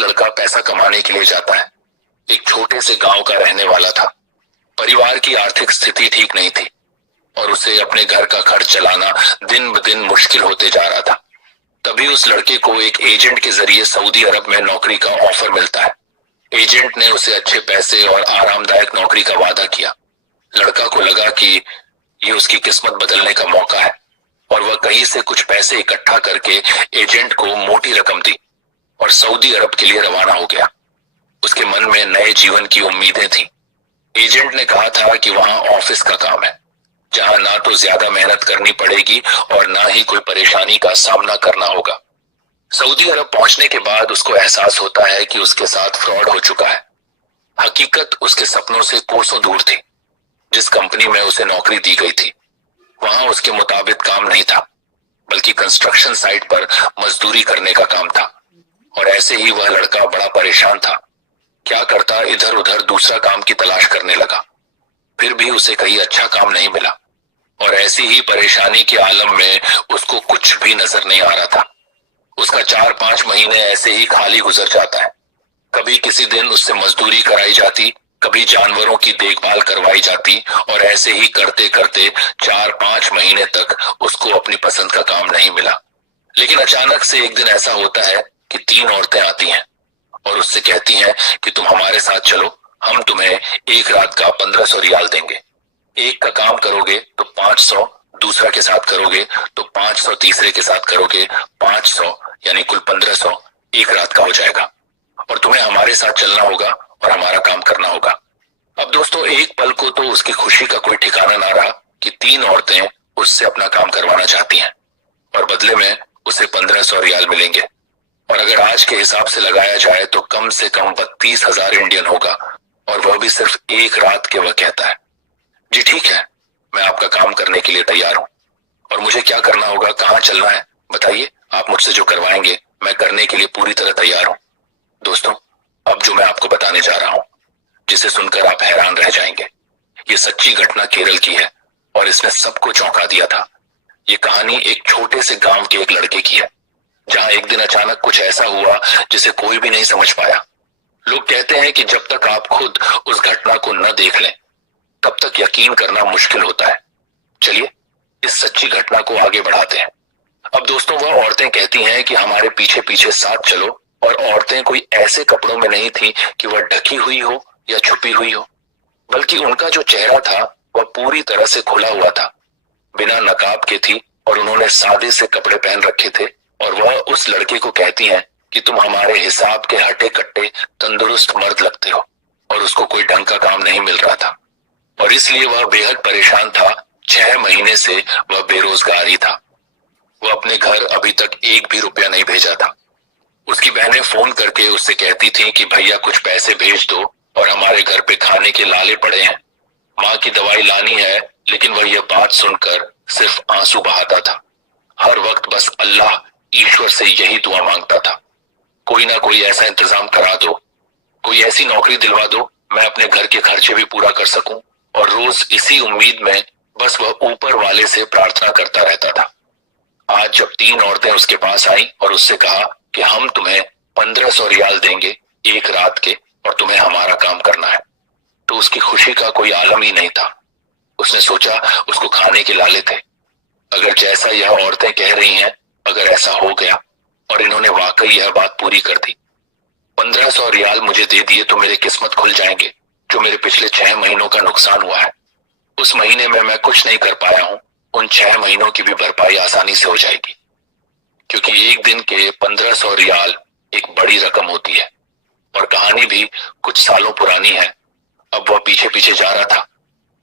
लड़का पैसा कमाने के लिए जाता है। एक छोटे से गांव का रहने वाला था। परिवार की आर्थिक स्थिति ठीक नहीं थी और उसे अपने घर का खर्च चलाना दिन ब दिन मुश्किल होते जा रहा था। तभी उस लड़के को एक एजेंट के जरिए सऊदी अरब में नौकरी का ऑफर मिलता है। एजेंट ने उसे अच्छे पैसे और आरामदायक नौकरी का वादा किया। लड़का को लगा कि ये उसकी किस्मत बदलने का मौका है और वह कहीं से कुछ पैसे इकट्ठा करके एजेंट को मोटी रकम दी और सऊदी अरब के लिए रवाना हो गया। उसके मन में नए जीवन की उम्मीदें थी। एजेंट ने कहा था कि वहां ऑफिस का काम है, जहां ना तो ज्यादा मेहनत करनी पड़ेगी और ना ही कोई परेशानी का सामना करना होगा। सऊदी अरब पहुंचने के बाद उसको एहसास होता है कि उसके साथ फ्रॉड हो चुका है। हकीकत उसके सपनों से कोसों दूर थी। जिस कंपनी में उसे नौकरी दी गई थी वहां उसके मुताबिक काम नहीं था, बल्कि कंस्ट्रक्शन साइट पर मजदूरी करने का काम था। और ऐसे ही वह लड़का बड़ा परेशान था। क्या करता, इधर उधर दूसरा काम की तलाश करने लगा, फिर भी उसे कहीं अच्छा काम नहीं मिला। और ऐसी ही परेशानी के आलम में उसको कुछ भी नजर नहीं आ रहा था। उसका 4-5 महीने ऐसे ही खाली गुजर जाता है। कभी किसी दिन उससे मजदूरी कराई जाती, कभी जानवरों की देखभाल करवाई जाती और ऐसे ही करते करते 4-5 महीने तक उसको अपनी पसंद का काम नहीं मिला। लेकिन अचानक से एक दिन ऐसा होता है कि 3 औरतें आती हैं और उससे कहती हैं कि तुम हमारे साथ चलो, हम तुम्हें एक रात का 1500 रियाल देंगे। एक का काम करोगे तो 500, दूसरा के साथ करोगे तो 500, तीसरे के साथ करोगे 500, यानी कुल 1500 एक रात का हो जाएगा। और तुम्हें हमारे साथ चलना होगा और हमारा काम करना होगा। अब दोस्तों, एक पल को तो उसकी खुशी का कोई ठिकाना ना रहा कि 3 औरतें उससे अपना काम करवाना चाहती हैं और बदले में उसे 1500 रियाल मिलेंगे। और अगर आज के हिसाब से लगाया जाए तो कम से कम 32,000 इंडियन होगा, और वह भी सिर्फ एक रात के। वह कहता है, जी ठीक है, मैं आपका काम करने के लिए तैयार हूँ। और मुझे क्या करना होगा, कहाँ चलना है, बताइए। आप मुझसे जो करवाएंगे मैं करने के लिए पूरी तरह तैयार हूँ। दोस्तों, अब जो मैं आपको बताने जा रहा हूँ, जिसे सुनकर आप हैरान रह जाएंगे, ये सच्ची घटना केरल की है और इसने सबको चौंका दिया था। ये कहानी एक छोटे से गांव के एक लड़के की है, जहां एक दिन अचानक कुछ ऐसा हुआ जिसे कोई भी नहीं समझ पाया। लोग कहते हैं कि जब तक आप खुद उस घटना को न देख लें तब तक यकीन करना मुश्किल होता है। चलिए इस सच्ची घटना को आगे बढ़ाते हैं। अब दोस्तों, वह औरतें कहती हैं कि हमारे पीछे पीछे साथ चलो। और औरतें कोई ऐसे कपड़ों में नहीं थी कि वह ढकी हुई हो या छुपी हुई हो, बल्कि उनका जो चेहरा था वह पूरी तरह से खुला हुआ था, बिना नकाब के थी और उन्होंने सादे से कपड़े पहन रखे थे। और वह उस लड़के को कहती हैं कि तुम हमारे हिसाब के हटे कट्टे तंदुरुस्त मर्द लगते हो। और उसको कोई ढंग का काम नहीं मिल रहा था और इसलिए वह बेहद परेशान था। 6 महीने से वह बेरोजगार ही था। वह अपने घर अभी तक एक भी रुपया नहीं भेजा था। उसकी बहनें फोन करके उससे कहती थी कि भैया कुछ पैसे भेज दो और हमारे घर पे खाने के लाले पड़े हैं, माँ की दवाई लानी है। लेकिन वह यह बात सुनकर सिर्फ आंसू बहाता था। हर वक्त बस अल्लाह, ईश्वर से यही दुआ मांगता था, कोई ना कोई ऐसा इंतजाम करा दो, कोई ऐसी नौकरी दिलवा दो मैं अपने घर के खर्चे भी पूरा कर सकूं। और रोज इसी उम्मीद में बस वह ऊपर वाले से प्रार्थना करता रहता था। आज जब 3 औरतें उसके पास आईं और उससे कहा कि हम तुम्हें 1500 रियाल देंगे एक रात के और तुम्हें हमारा काम करना है, तो उसकी खुशी का कोई आलम ही नहीं था। उसने सोचा उसको खाने के लाले थे। अगर जैसा यह औरतें कह रही हैं, अगर ऐसा हो गया और इन्होंने वाकई यह बात पूरी कर दी, 1500 रियाल मुझे दे दिए तो मेरे किस्मत खुल जाएंगे। जो मेरे पिछले 6 महीनों का नुकसान हुआ है, उस महीने में मैं कुछ नहीं कर पाया हूं, उन 6 महीनों की भी भरपाई आसानी से हो जाएगी। क्योंकि एक दिन के 1500 रियाल एक बड़ी रकम होती है। और कहानी भी कुछ सालों पुरानी है। अब वह पीछे पीछे जा रहा था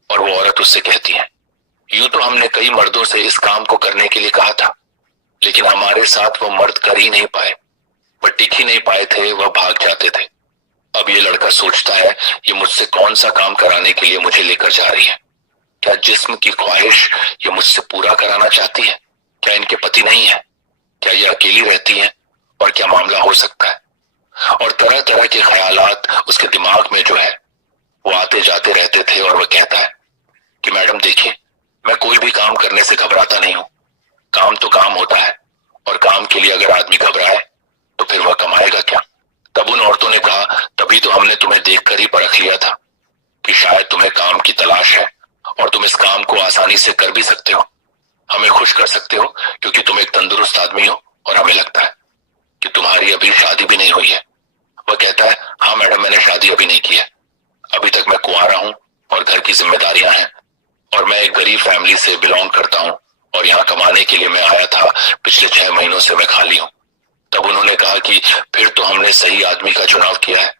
और वो औरत उससे कहती है, यूं तो हमने कई मर्दों से इस काम को करने के लिए कहा था, लेकिन हमारे साथ वो मर्द कर ही नहीं पाए, वह टिक ही नहीं पाए थे, वह भाग जाते थे। अब ये लड़का सोचता है, ये मुझसे कौन सा काम कराने के लिए मुझे लेकर जा रही है? क्या जिस्म की ख्वाहिश ये मुझसे पूरा कराना चाहती है? क्या इनके पति नहीं है? क्या ये अकेली रहती हैं? और क्या मामला हो सकता है? और तरह तरह के ख्यालात उसके दिमाग में जो है वो आते जाते रहते थे। और वह कहता है कि मैडम देखिए, मैं कोई भी काम करने से घबराता नहीं हूं। काम तो काम होता है और काम के लिए अगर आदमी घबराए तो फिर वह कमाएगा क्या? तब तुम्हें देखकर ही परख लिया था कि शायद तुम्हें काम की तलाश है और तुम इस काम को आसानी से कर भी सकते हो। हमें खुश कर सकते हो क्योंकि तुम एक तंदुरुस्त आदमी हो और हमें लगता है कि तुम्हारी अभी शादी भी नहीं हुई है। वह कहता है, हाँ मैडम, मैंने शादी अभी नहीं की है। अभी तक मैं कुंवारा हूँ और घर की जिम्मेदारियां हैं और मैं एक गरीब फैमिली से बिलोंग करता हूँ और यहाँ कमाने के लिए मैं आया था। पिछले 6 महीनों से मैं खाली हूँ। तब उन्होंने कहा कि फिर तो हमने सही आदमी का चुनाव किया है।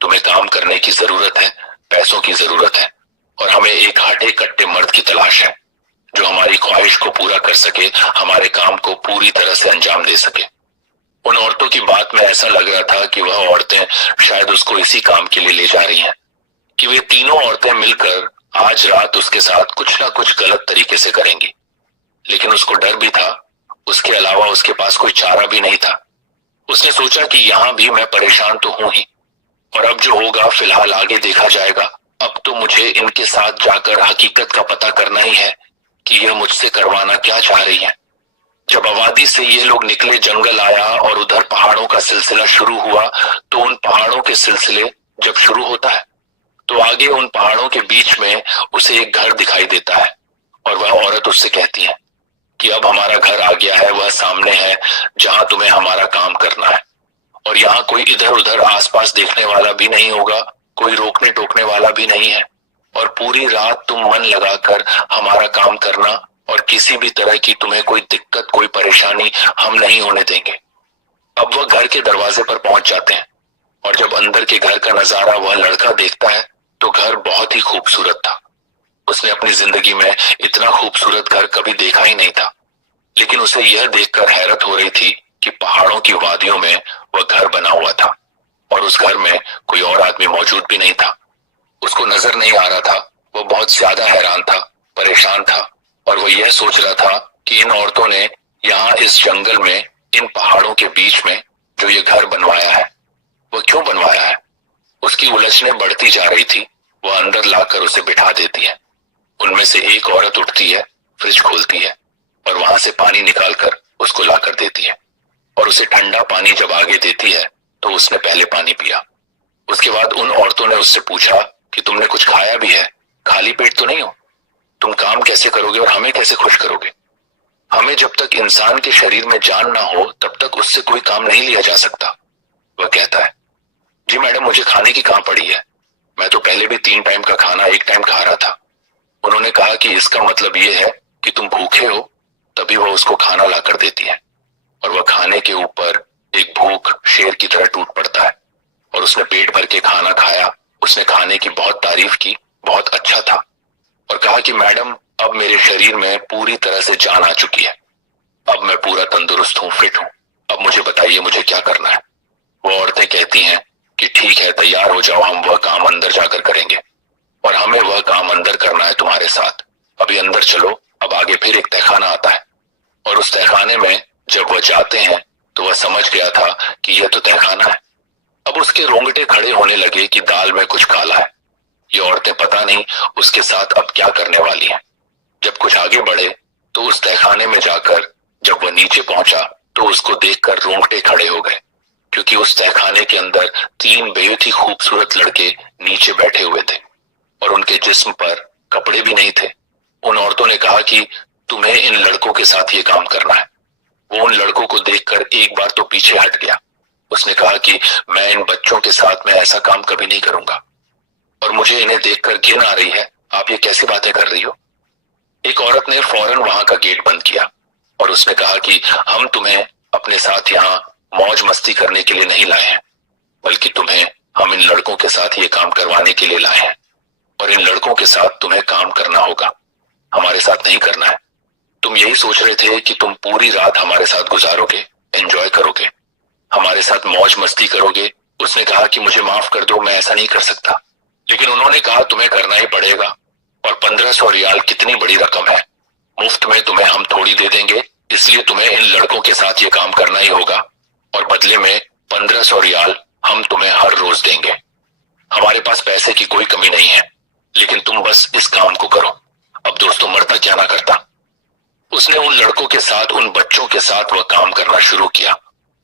तुम्हें काम करने की जरूरत है, पैसों की जरूरत है और हमें एक हटे कट्टे मर्द की तलाश है जो हमारी ख्वाहिश को पूरा कर सके, हमारे काम को पूरी तरह से अंजाम दे सके। उन औरतों की बात में ऐसा लग रहा था कि वह औरतें शायद उसको इसी काम के लिए ले जा रही हैं, कि वे तीनों औरतें मिलकर आज रात उसके साथ कुछ ना कुछ गलत तरीके से करेंगी। लेकिन उसको डर भी था, उसके अलावा उसके पास कोई चारा भी नहीं था। उसने सोचा कि यहाँ भी मैं परेशान तो हूं ही, और अब जो होगा फिलहाल आगे देखा जाएगा। अब तो मुझे इनके साथ जाकर हकीकत का पता करना ही है कि यह मुझसे करवाना क्या चाह रही है। जब आबादी से ये लोग निकले, जंगल आया और उधर पहाड़ों का सिलसिला शुरू हुआ, तो उन पहाड़ों के सिलसिले जब शुरू होता है तो आगे उन पहाड़ों के बीच में उसे एक घर दिखाई देता है और वह औरत उससे कहती है कि अब हमारा घर आ गया है, वह सामने है जहां तुम्हें हमारा काम करना है और यहाँ कोई इधर उधर आसपास देखने वाला भी नहीं होगा, कोई रोकने टोकने वाला भी नहीं है और पूरी रात तुम मन लगाकर हमारा काम करना और किसी भी तरह की तुम्हें कोई दिक्कत, कोई परेशानी हम नहीं होने देंगे। अब वह घर के दरवाजे पर पहुंच जाते हैं और जब अंदर के घर का नजारा वह लड़का देखता है तो घर बहुत ही खूबसूरत था। उसने अपनी जिंदगी में इतना खूबसूरत घर कभी देखा ही नहीं था, लेकिन उसे यह देखकर हैरत हो रही थी कि पहाड़ों की वादियों में वह घर बना हुआ था और उस घर में कोई और आदमी मौजूद भी नहीं था। उसको नजर नहीं आ रहा था। वह बहुत ज्यादा हैरान था, परेशान था और वह यह सोच रहा था कि इन औरतों ने यहाँ इस जंगल में, इन पहाड़ों के बीच में जो ये घर बनवाया है, वह क्यों बनवाया है। उसकी उलझने बढ़ती जा रही थी। वह अंदर लाकर उसे बिठा देती है। उनमें से एक औरत उठती है, फ्रिज खोलती है और वहां से पानी निकालकर उसको लाकर देती है और उसे ठंडा पानी जब आगे देती है तो उसने पहले पानी पिया। उसके बाद उन औरतों ने उससे पूछा कि तुमने कुछ खाया भी है, खाली पेट तो नहीं हो, तुम काम कैसे करोगे और हमें कैसे खुश करोगे। हमें जब तक इंसान के शरीर में जान ना हो तब तक उससे कोई काम नहीं लिया जा सकता। वह कहता है, जी मैडम, मुझे खाने की कहाँ पड़ी है, मैं तो पहले भी 3 टाइम का खाना एक टाइम खा रहा था। उन्होंने कहा कि इसका मतलब ये है कि तुम भूखे हो, तभी वह उसको खाना लाकर देती है और वह खाने के ऊपर एक भूख शेर की तरह टूट पड़ता है और उसने पेट भर के खाना खाया। उसने खाने की बहुत तारीफ की, बहुत अच्छा था और कहा कि मैडम, अब मेरे शरीर में पूरी तरह से जान आ चुकी है, अब मैं पूरा तंदुरुस्त हूँ, फिट हूँ, अब मुझे बताइए मुझे क्या करना है। वो औरतें कहती हैं कि ठीक है, तैयार हो जाओ, हम वह काम अंदर जाकर करेंगे और हमें वह काम अंदर करना है तुम्हारे साथ। अभी अंदर चलो। अब आगे फिर एक तहखाना आता है और उस तहखाने में जब वह जाते हैं तो वह समझ गया था कि यह तो तहखाना है। अब उसके रोंगटे खड़े होने लगे कि दाल में कुछ काला है। ये औरतें पता नहीं उसके साथ अब क्या करने वाली हैं। जब कुछ आगे बढ़े तो उस तहखाने में जाकर जब वह नीचे पहुंचा तो उसको देखकर रोंगटे खड़े हो गए, क्योंकि उस तहखाने के अंदर 3 बेहद ही खूबसूरत लड़के नीचे बैठे हुए थे और उनके जिस्म पर कपड़े भी नहीं थे। उन औरतों ने कहा कि तुम्हें इन लड़कों के साथ ये काम करना है। वो उन लड़कों को देखकर एक बार तो पीछे हट गया। उसने कहा कि मैं इन बच्चों के साथ में ऐसा काम कभी नहीं करूंगा और मुझे इन्हें देखकर घिन आ रही है। आप ये कैसी बातें कर रही हो। एक औरत ने फौरन वहां का गेट बंद किया और उसने कहा कि हम तुम्हें अपने साथ यहाँ मौज मस्ती करने के लिए नहीं लाए हैं, बल्कि तुम्हें हम इन लड़कों के साथ ये काम करवाने के लिए लाए हैं और इन लड़कों के साथ तुम्हें काम करना होगा, हमारे साथ नहीं करना है। तुम यही सोच रहे थे कि तुम पूरी रात हमारे साथ गुजारोगे, एंजॉय करोगे, हमारे साथ मौज मस्ती करोगे। उसने कहा कि मुझे माफ कर दो, मैं ऐसा नहीं कर सकता। लेकिन उन्होंने कहा तुम्हें करना ही पड़ेगा और 1500 रियाल कितनी बड़ी रकम है, मुफ्त में तुम्हें हम थोड़ी दे देंगे, इसलिए तुम्हें इन लड़कों के साथ ये काम करना ही होगा और बदले में 1500 रियाल हम तुम्हें हर रोज देंगे। हमारे पास पैसे की कोई कमी नहीं है, लेकिन तुम बस इस काम को करो। अब दोस्तों, मरता क्या ना करता। उसने उन लड़कों के साथ, उन बच्चों के साथ वह काम करना शुरू किया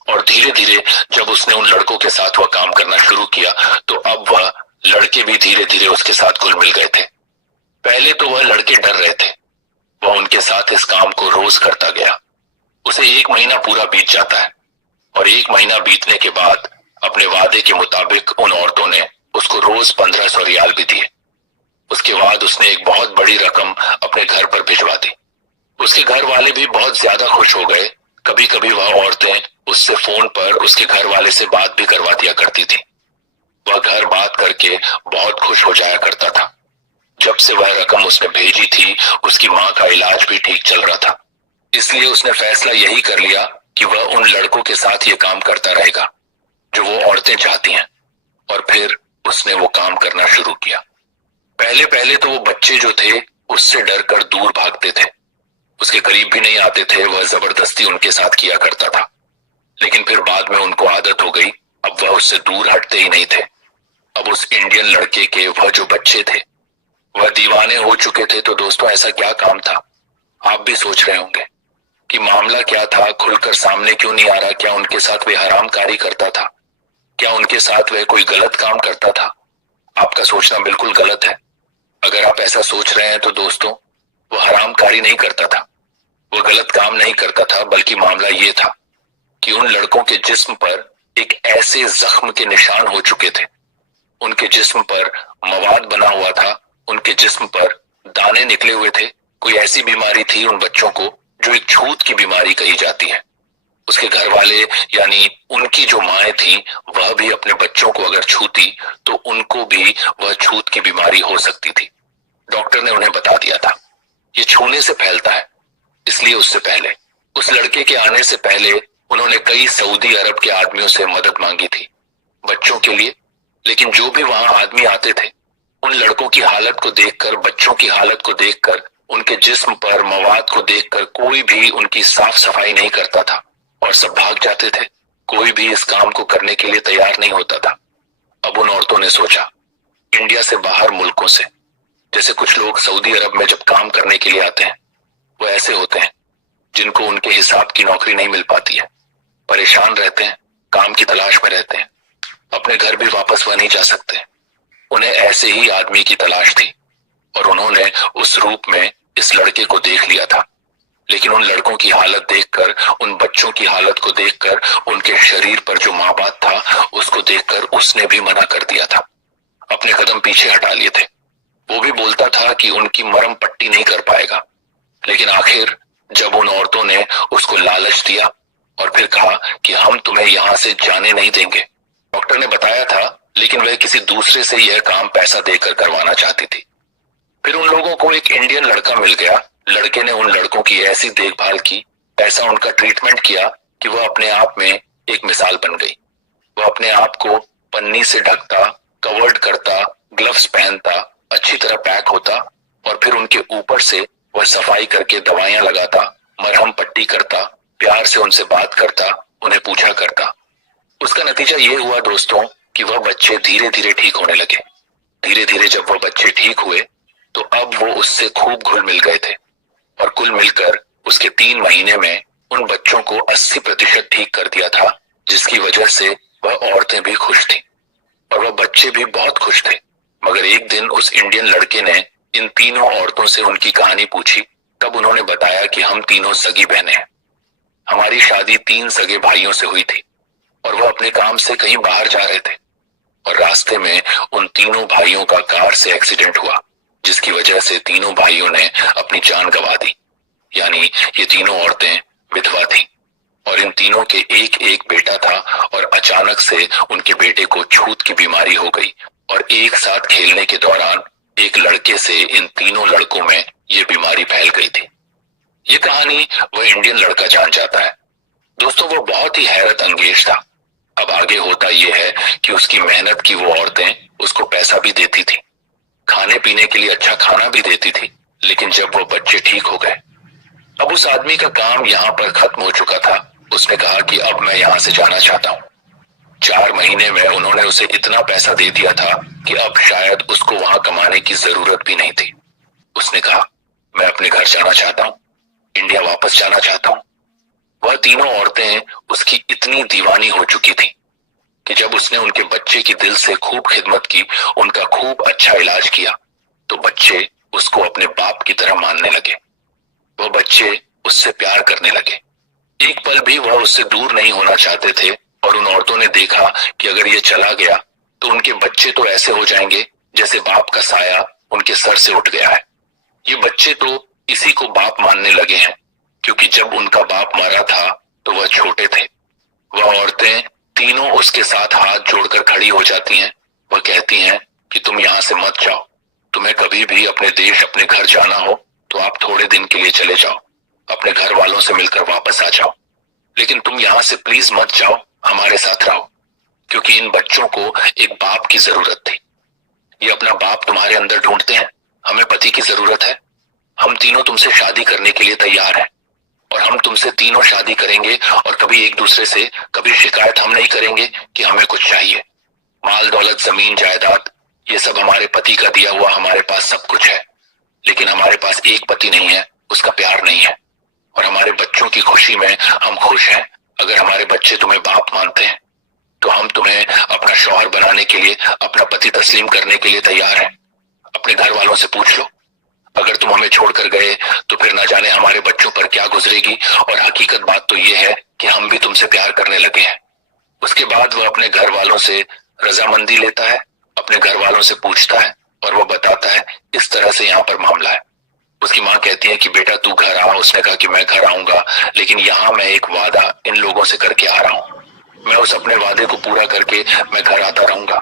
और धीरे धीरे जब उसने उन लड़कों के साथ वह काम करना शुरू किया तो अब वह लड़के भी धीरे धीरे उसके साथ घुल मिल गए थे। पहले तो वह लड़के डर रहे थे। वह उनके साथ इस काम को रोज करता गया। उसे 1 महीना पूरा बीत जाता है और 1 महीना बीतने के बाद अपने वादे के मुताबिक उन औरतों ने उसको रोज 1500 रियाल भी दिए। उसके बाद उसने एक बहुत बड़ी रकम अपने घर पर भिजवा दी। उसके घर वाले भी बहुत ज्यादा खुश हो गए। कभी कभी वह औरतें उससे फोन पर उसके घर वाले से बात भी करवा दिया करती थी। वह घर बात करके बहुत खुश हो जाया करता था। जब से वह रकम उसने भेजी थी, उसकी माँ का इलाज भी ठीक चल रहा था। इसलिए उसने फैसला यही कर लिया कि वह उन लड़कों के साथ ये काम करता रहेगा जो वो औरतें चाहती हैं। और फिर उसने वो काम करना शुरू किया। पहले पहले तो वो बच्चे जो थे उससे डर कर दूर भागते थे, उसके करीब भी नहीं आते थे। वह जबरदस्ती उनके साथ किया करता था, लेकिन फिर बाद में उनको आदत हो गई। अब वह उससे दूर हटते ही नहीं थे। अब उस इंडियन लड़के के वह जो बच्चे थे वह दीवाने हो चुके थे। तो दोस्तों, ऐसा क्या काम था? आप भी सोच रहे होंगे कि मामला क्या था, खुलकर सामने क्यों नहीं आ रहा? क्या उनके साथ वे हरामकारी करता था? क्या उनके साथ वह कोई गलत काम करता था? आपका सोचना बिल्कुल गलत है। अगर आप ऐसा सोच रहे हैं तो दोस्तों, वो हरामकारी नहीं करता था, वो गलत काम नहीं करता था, बल्कि मामला ये था कि उन लड़कों के जिस्म पर एक ऐसे जख्म के निशान हो चुके थे। उनके जिस्म पर मवाद बना हुआ था, उनके जिस्म पर दाने निकले हुए थे। कोई ऐसी बीमारी थी उन बच्चों को जो एक छूत की बीमारी कही जाती है। उसके घर वाले यानी उनकी जो माएं थी वह भी अपने बच्चों को अगर छूती तो उनको भी वह छूत की बीमारी हो सकती थी। डॉक्टर ने उन्हें बता दिया था ये छूने से फैलता है। इसलिए उससे पहले, उस लड़के के आने से पहले, उन्होंने कई सऊदी अरब के आदमियों से मदद मांगी थी बच्चों के लिए। लेकिन जो भी वहां आदमी आते थे, उन लड़कों की हालत को देखकर, बच्चों की हालत को देखकर, उनके जिस्म पर मवाद को देखकर कोई भी उनकी साफ सफाई नहीं करता था और सब भाग जाते थे। कोई भी इस काम को करने के लिए तैयार नहीं होता था। अब उन औरतों ने सोचा, इंडिया से बाहर मुल्कों से, जैसे कुछ लोग सऊदी अरब में जब काम करने के लिए आते हैं, वो ऐसे होते हैं जिनको उनके हिसाब की नौकरी नहीं मिल पाती है, परेशान रहते हैं, काम की तलाश में रहते हैं, अपने घर भी वापस वह नहीं जा सकते। उन्हें ऐसे ही आदमी की तलाश थी और उन्होंने उस रूप में इस लड़के को देख लिया था। लेकिन उन लड़कों की हालत देखकर, उन बच्चों की हालत को देखकर, उनके शरीर पर जो माँ बाप था उसको देखकर उसने भी मना कर दिया था, अपने कदम पीछे हटा लिए थे। वो भी बोलता था कि उनकी मरहम पट्टी नहीं कर पाएगा। लेकिन आखिर जब उन औरतों ने उसको लालच दिया और फिर कहा कि हम तुम्हें यहां से जाने नहीं देंगे, डॉक्टर ने बताया था, लेकिन वह किसी दूसरे से यह काम पैसा देकर करवाना चाहती थी। फिर उन लोगों को एक इंडियन लड़का मिल गया। लड़के ने उन लड़कों की ऐसी देखभाल की, ऐसा उनका ट्रीटमेंट किया कि वह अपने आप में एक मिसाल बन गई। वह अपने आप को पन्नी से ढकता, कवर्ड करता, ग्लव्स पहनता, अच्छी तरह पैक होता और फिर उनके ऊपर से वह सफाई करके दवाइयां लगाता, मरहम पट्टी करता, प्यार से उनसे बात करता, उन्हें पूछा करता। उसका नतीजा ये हुआ दोस्तों कि वह बच्चे धीरे धीरे ठीक होने लगे। धीरे धीरे जब वह बच्चे ठीक हुए तो अब वो उससे खूब घुल मिल गए थे और कुल मिलकर उसके 3 महीने में उन बच्चों को 80% ठीक कर दिया था, जिसकी वजह से वह औरतें भी खुश थी और वह बच्चे भी बहुत खुश थे। मगर एक दिन उस इंडियन लड़के ने इन तीनों औरतों से उनकी कहानी पूछी। तब उन्होंने बताया कि हम तीनों सगी बहनें हैं, हमारी शादी 3 सगे भाइयों से हुई थी और वह अपने काम से कहीं बाहर जा रहे थे और रास्ते में उन तीनों भाइयों का कार से एक्सीडेंट हुआ, जिसकी वजह से तीनों भाइयों ने अपनी जान गंवा दी। यानी ये तीनों औरतें विधवा थी और इन तीनों के एक एक बेटा था और अचानक से उनके बेटे को छूत की बीमारी हो गई और एक साथ खेलने के दौरान एक लड़के से इन तीनों लड़कों में ये बीमारी फैल गई थी। ये कहानी वह इंडियन लड़का जान जाता है। दोस्तों, वो बहुत ही हैरत अंगेज था। अब आगे होता यह है कि उसकी मेहनत की वो औरतें उसको पैसा भी देती थी, खाने पीने के लिए अच्छा खाना भी देती थी। लेकिन जब वो बच्चे ठीक हो गए, अब उस आदमी का काम यहाँ पर खत्म हो चुका था। उसने कहा कि अब मैं यहाँ से जाना चाहता हूँ। 4 महीने में उन्होंने उसे इतना पैसा दे दिया था कि अब शायद उसको वहां कमाने की जरूरत भी नहीं थी। उसने कहा, मैं अपने घर जाना चाहता हूँ, इंडिया वापस जाना चाहता हूँ। वह तीनों औरतें उसकी इतनी दीवानी हो चुकी थी कि जब उसने उनके बच्चे की दिल से खूब खिदमत की, उनका खूब अच्छा इलाज किया, तो बच्चे उसको अपने बाप की तरह मानने लगे। वो बच्चे उससे प्यार करने लगे। एक पल भी वह उससे दूर नहीं होना चाहते थे। और उन औरतों ने देखा कि अगर ये चला गया तो उनके बच्चे तो ऐसे हो जाएंगे जैसे बाप का साया उनके सर से उठ गया है। ये बच्चे तो इसी को बाप मानने लगे हैं, क्योंकि जब उनका बाप मरा था तो वह छोटे थे। वह औरतें तीनों उसके साथ हाथ जोड़कर खड़ी हो जाती हैं। वह कहती हैं कि तुम यहां से मत जाओ। तुम्हें कभी भी अपने देश, अपने घर जाना हो तो आप थोड़े दिन के लिए चले जाओ, अपने घर वालों से मिलकर वापस आ जाओ, लेकिन तुम यहां से प्लीज मत जाओ, हमारे साथ रहो। क्योंकि इन बच्चों को एक बाप की जरूरत थी। ये अपना बाप तुम्हारे अंदर ढूंढते हैं। हमें पति की जरूरत है। हम तीनों तुमसे शादी करने के लिए तैयार हैं, और हम तुमसे तीनों शादी करेंगे, और कभी एक दूसरे से कभी शिकायत हम नहीं करेंगे कि हमें कुछ चाहिए। माल दौलत, जमीन जायदाद, ये सब हमारे पति का दिया हुआ हमारे पास सब कुछ है, लेकिन हमारे पास एक पति नहीं है, उसका प्यार नहीं है। और हमारे बच्चों की खुशी में हम खुश हैं। अगर हमारे बच्चे तुम्हें बाप मानते हैं तो हम तुम्हें अपना शौहर बनाने के लिए, अपना पति तस्लीम करने के लिए तैयार हैं। अपने घर वालों से पूछ लो। अगर तुम हमें छोड़कर गए तो फिर न जाने हमारे बच्चों पर क्या गुजरेगी। और हकीकत बात तो ये है कि हम भी तुमसे प्यार करने लगे हैं। उसके बाद वह अपने घर वालों से रजामंदी लेता है, अपने घर वालों से पूछता है, और वह बताता है इस तरह से यहाँ पर मामला है। उसकी माँ कहती है कि बेटा तू घर आ। उसने कहा कि मैं घर आऊंगा, लेकिन यहाँ मैं एक वादा इन लोगों से करके आ रहा हूँ। मैं उस अपने वादे को पूरा करके मैं घर आता रहूंगा।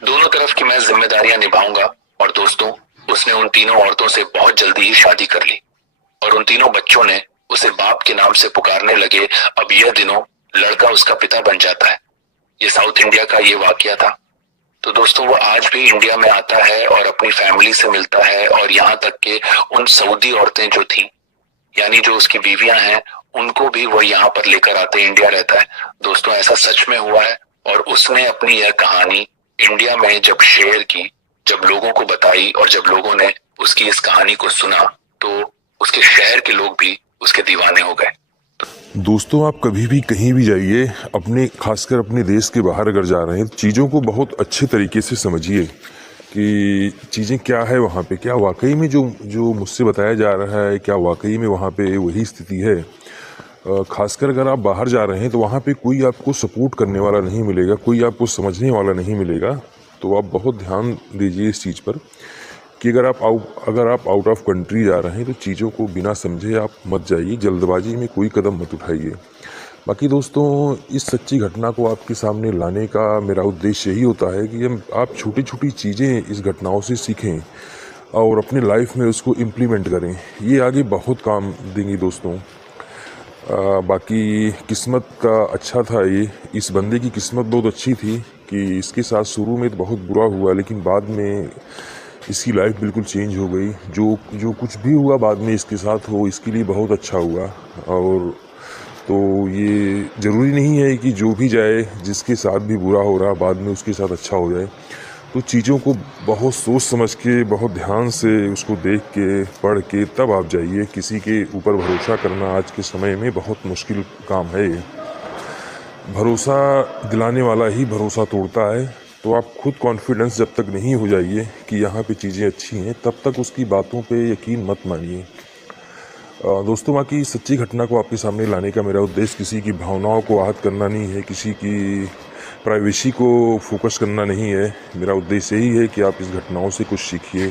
दोनों तरफ की मैं जिम्मेदारियां निभाऊंगा। और दोस्तों, उसने उन तीनों औरतों से बहुत जल्दी ही शादी कर ली, और उन तीनों बच्चों ने उसे बाप के नाम से पुकारने लगे। अब यह दिनों लड़का उसका पिता बन जाता है। ये साउथ इंडिया का ये वाकया था। तो दोस्तों, वो आज भी इंडिया में आता है और अपनी फैमिली से मिलता है, और यहाँ तक के उन सऊदी औरतें जो थी, यानी जो उसकी बीवियां हैं, उनको भी वो यहाँ पर लेकर आते, इंडिया रहता है। दोस्तों, ऐसा सच में हुआ है। और उसने अपनी यह कहानी इंडिया में जब शेयर की, जब लोगों को बताई, और जब लोगों ने उसकी इस कहानी को सुना, तो उसके शहर के लोग भी उसके दीवाने हो गए। दोस्तों, आप कभी भी कहीं भी जाइए, अपने खासकर अपने देश के बाहर अगर जा रहे हैं, तो चीज़ों को बहुत अच्छे तरीके से समझिए कि चीज़ें क्या है वहाँ पे, क्या वाकई में जो मुझसे बताया जा रहा है, क्या वाकई में वहाँ पे वही स्थिति है। खासकर अगर आप बाहर जा रहे हैं तो वहाँ पे कोई आपको सपोर्ट करने वाला नहीं मिलेगा, कोई आपको समझने वाला नहीं मिलेगा। तो आप बहुत ध्यान दीजिए इस चीज़ पर कि अगर आप आउट ऑफ कंट्री जा रहे हैं तो चीज़ों को बिना समझे आप मत जाइए, जल्दबाजी में कोई कदम मत उठाइए। बाकी दोस्तों, इस सच्ची घटना को आपके सामने लाने का मेरा उद्देश्य यही होता है कि आप छोटी छोटी चीज़ें इस घटनाओं से सीखें और अपने लाइफ में उसको इम्प्लीमेंट करें। ये आगे बहुत काम देंगी दोस्तों। बाकी किस्मत का अच्छा था ये, इस बंदे की किस्मत बहुत अच्छी थी कि इसके साथ शुरू में तो बहुत बुरा हुआ, लेकिन बाद में इसकी लाइफ बिल्कुल चेंज हो गई। जो कुछ भी हुआ बाद में इसके साथ हो, इसके लिए बहुत अच्छा हुआ। और तो ये ज़रूरी नहीं है कि जो भी जाए, जिसके साथ भी बुरा हो रहा, बाद में उसके साथ अच्छा हो जाए। तो चीज़ों को बहुत सोच समझ के, बहुत ध्यान से उसको देख के, पढ़ के तब आप जाइए। किसी के ऊपर भरोसा करना आज के समय में बहुत मुश्किल काम है। ये भरोसा दिलाने वाला ही भरोसा तोड़ता है। तो आप खुद कॉन्फिडेंस जब तक नहीं हो जाइए कि यहाँ पे चीज़ें अच्छी हैं, तब तक उसकी बातों पे यकीन मत मानिए। दोस्तों, बाकी सच्ची घटना को आपके सामने लाने का मेरा उद्देश्य किसी की भावनाओं को आहत करना नहीं है, किसी की प्राइवेसी को फोकस करना नहीं है। मेरा उद्देश्य यही है कि आप इस घटनाओं से कुछ सीखिए।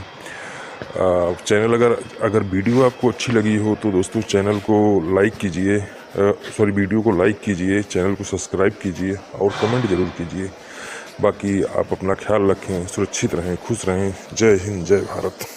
चैनल अगर वीडियो आपको अच्छी लगी हो तो दोस्तों चैनल को लाइक कीजिए, वीडियो को लाइक कीजिए, चैनल को सब्सक्राइब कीजिए और कमेंट ज़रूर कीजिए। बाकी आप अपना ख्याल रखें, सुरक्षित रहें, खुश रहें। जय हिंद, जय भारत।